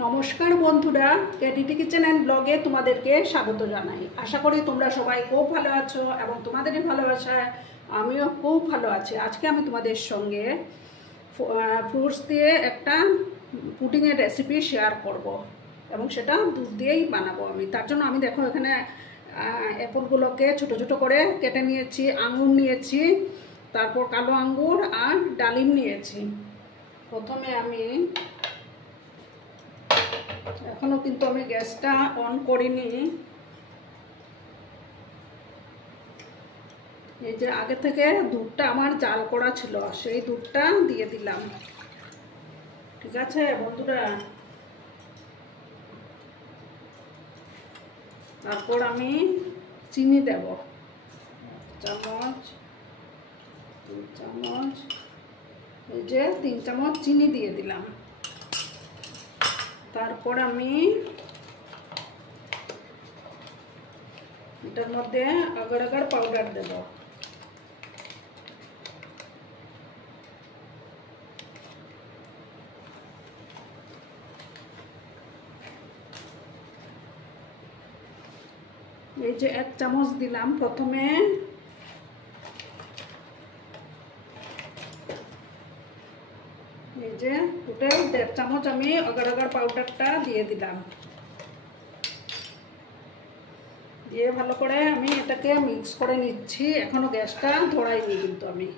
নমস্কার বন্ধুরা, কেডিটি kitchen and ব্লগে তোমাদেরকে স্বাগত জানাই। আশা করি তোমরা সবাই খুব ভালো আছো এবং তোমাদেরই ভালোবাসায় আমিও খুব ভালো আছি। আজকে আমি তোমাদের সঙ্গে ফ্রুটস দিয়ে একটা পুডিংয়ের রেসিপি শেয়ার করব এবং সেটা দুধ দিয়েই বানাবো আমি। তার জন্য আমি দেখো এখানে অ্যাপলগুলোকে ছোটো ছোটো করে কেটে নিয়েছি, আঙুর নিয়েছি, তারপর কালো আঙ্গুর আর ডালিম নিয়েছি। প্রথমে আমি এখনো কিন্তু আমি গ্যাসটা অন করিনি। এই যে আগে থেকে দুধটা আমার জাল করা ছিল, সেই দুধটা দিয়ে দিলাম। ঠিক আছে বন্ধুরা, তারপর আমি চিনি দেব, চামচ 2 চামচ, এই যে 3 চামচ চিনি দিয়ে দিলাম। তারপর আমি এটার মধ্যে আগার আগার পাউডার দেব। এই যে 1 চামচ দিলাম প্রথমে। এই যে টোটাল 1.5 চামচ আমি আগার আগার পাউডারটা দিয়ে দিলাম। দিয়ে ভালো করে আমি এটাকে মিক্স করে নিচ্ছি। এখনো গ্যাসটা ধরাইনি কিন্তু আমি।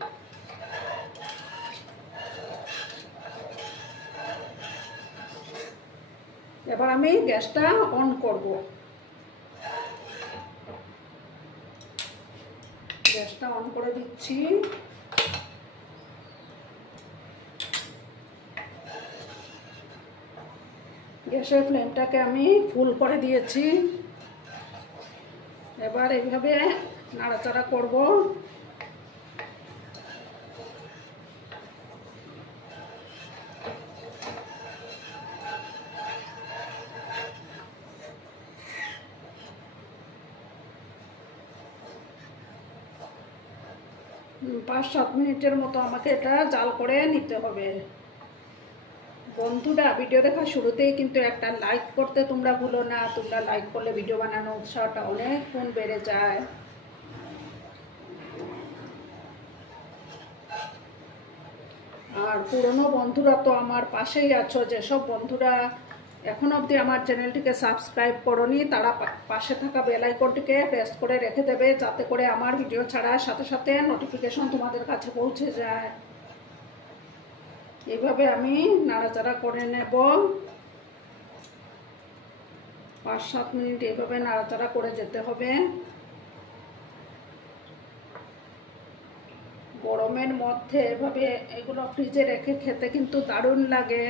এবার আমি গ্যাসটা অন করব। গ্যাসটা অন করে দিচ্ছি। গ্যাসের ফ্লেমটাকে আমি ফুল করে দিয়েছি। এবার এইভাবে নাড়াচাড়া করব। পাঁচ 7 মিনিটের মতো আমাকে এটা জাল করে নিতে হবে। বন্ধুরা, ভিডিও দেখা শুরুতেই কিন্তু একটা লাইক করতে তোমরা ভুলো না। তোমরা লাইক করলে ভিডিও বানানোর উৎসাহটা অনেক গুণ বেড়ে যায়। আর পুরনো বন্ধুরা তো আমার পাশেই আছো। যেসব বন্ধুরা এখন অবধি আমার চ্যানেলটিকে সাবস্ক্রাইব করোনি, তারা পাশে থাকা বেল আইকনটিকে প্রেস করে রেখে দেবে, যাতে করে আমার ভিডিও ছাড়ার সাথে সাথে নোটিফিকেশন তোমাদের কাছে পৌঁছে যায়। এইভাবে আমি নাড়াচাড়া করে নেব। 5-7 মিনিট এইভাবে নাড়াচাড়া করে যেতে হবে। গরমের মধ্যে এভাবে এগুলো ফ্রিজে রেখে খেতে কিন্তু দারুণ লাগে।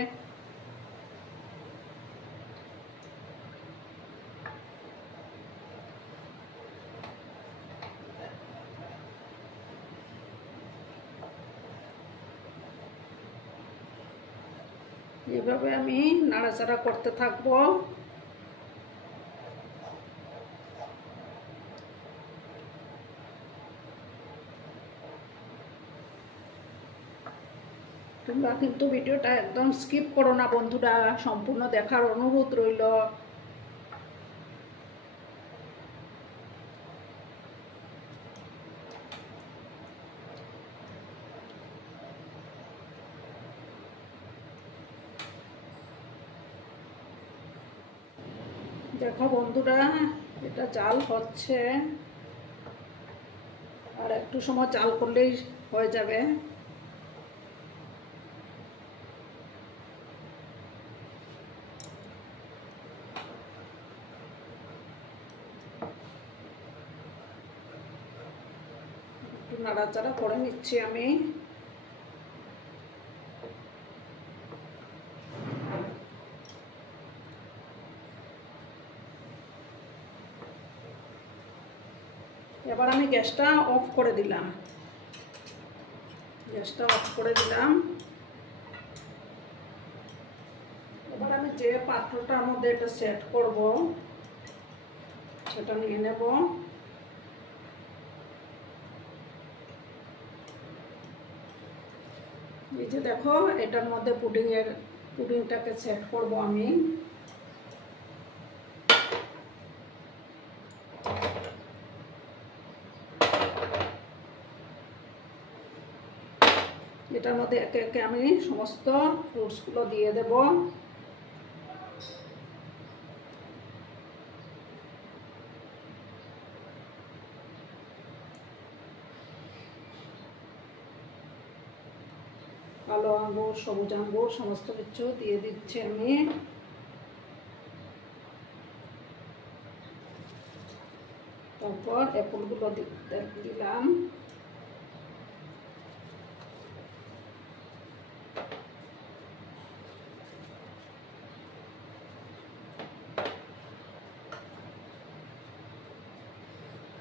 এইভাবে আমি নাড়াচাড়া করতে থাকবো। তোমরা কিন্তু ভিডিওটা একদম স্কিপ করো না বন্ধুরা, সম্পূর্ণ দেখার অনুরোধ রইল। দেখো বন্ধুরা, এটা জাল হচ্ছে, আর একটু সময় জাল করলেই হয়ে যাবে। একটু নাড়াচাড়া করে নিচ্ছি আমি। এবার আমি গ্যাসটা অফ করে দিলাম। গ্যাসটা অফ করে দিলাম। এবার আমি যে পাত্রটার মধ্যে এটা সেট করব সেটা নিয়ে নেব। এই যে দেখো, এটার মধ্যে পুডিংয়ের পুডিংটাকে সেট করব আমি। এটার মধ্যে একে একে আমি সমস্ত ফ্রুটসগুলো দিয়ে দেব। কালো আঙ্গুর, সবুজ আঙ্গুর সমস্ত কিছু দিয়ে দিচ্ছি আমি। তারপর অ্যাপলগুলো দিলাম।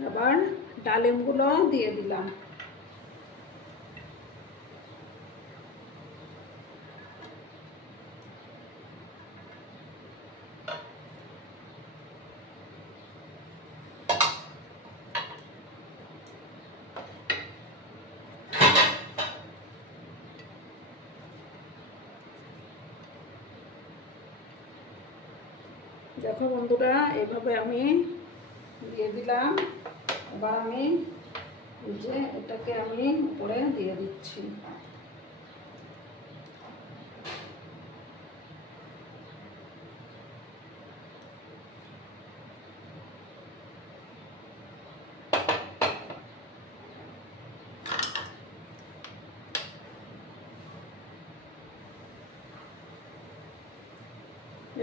আবার ডালিমগুলো দিয়ে দিলাম। দেখো বন্ধুরা, এইভাবে আমি দিয়ে দিলাম। এবার আমি যে এটাকে আমি উপরে দিয়ে দিচ্ছি।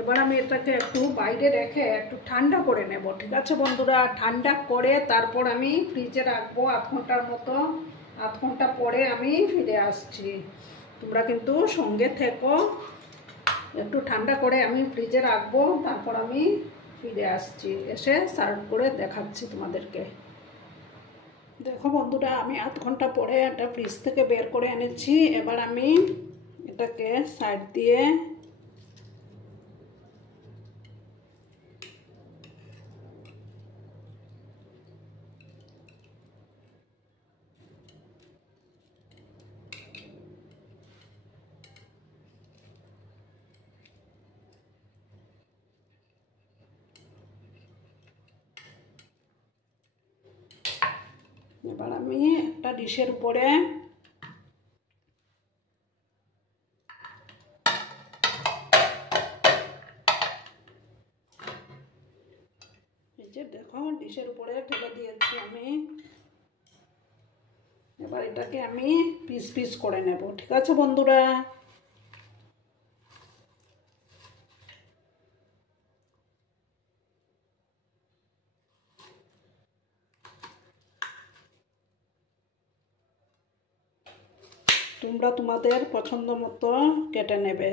এবার আমি এটাকে একটু বাইরে রেখে একটু ঠান্ডা করে নেব। ঠিক আছে বন্ধুরা, ঠান্ডা করে তারপর আমি ফ্রিজে রাখবো আধ ঘন্টার মতো। আধ ঘন্টা পরে আমি ফিরে আসছি, তোমরা কিন্তু সঙ্গে থেকো। একটু ঠান্ডা করে আমি ফ্রিজে রাখবো, তারপর আমি ফিরে আসছি, এসে সার্ভ করে দেখাচ্ছি তোমাদেরকে। দেখো বন্ধুরা, আমি আধ ঘন্টা পরে এটা ফ্রিজ থেকে বের করে এনেছি। এবার আমি এটাকে সাইড দিয়ে এবার আমি একটা ডিশের উপরে এই যে দেখো ডিশের উপরে ঢেলে দিয়েছি আমি। এবার এটাকে আমি পিস পিস করে নেব। ঠিক আছে বন্ধুরা, তোমরা তোমাদের পছন্দ মতো কেটে নেবে।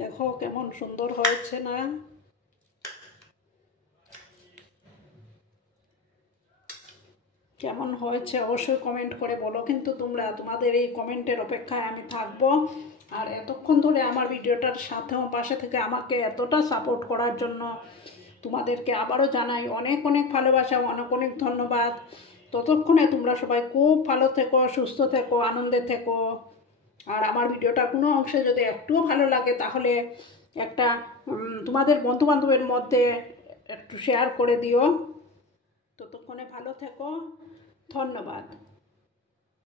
দেখো কেমন সুন্দর হয়েছে না? কেমন হয়েছে অবশ্যই কমেন্ট করে বলো কিন্তু তোমরা। তোমাদের এই কমেন্টের অপেক্ষায় আমি থাকবো। আর এতক্ষণ ধরে আমার ভিডিওটার সাথেও পাশে থেকে আমাকে এতটা সাপোর্ট করার জন্য তোমাদেরকে আবারও জানাই অনেক অনেক ভালোবাসা, অনেক অনেক ধন্যবাদ। ততক্ষণে তোমরা সবাই খুব ভালো থেকো, সুস্থ থেকো, আনন্দে থেকো। আর আমার ভিডিওটা কোনো অংশে যদি একটুও ভালো লাগে তাহলে একটা তোমাদের বন্ধুবান্ধবের মধ্যে একটু শেয়ার করে দিও। ততক্ষণে ভালো থেকো, ধন্যবাদ।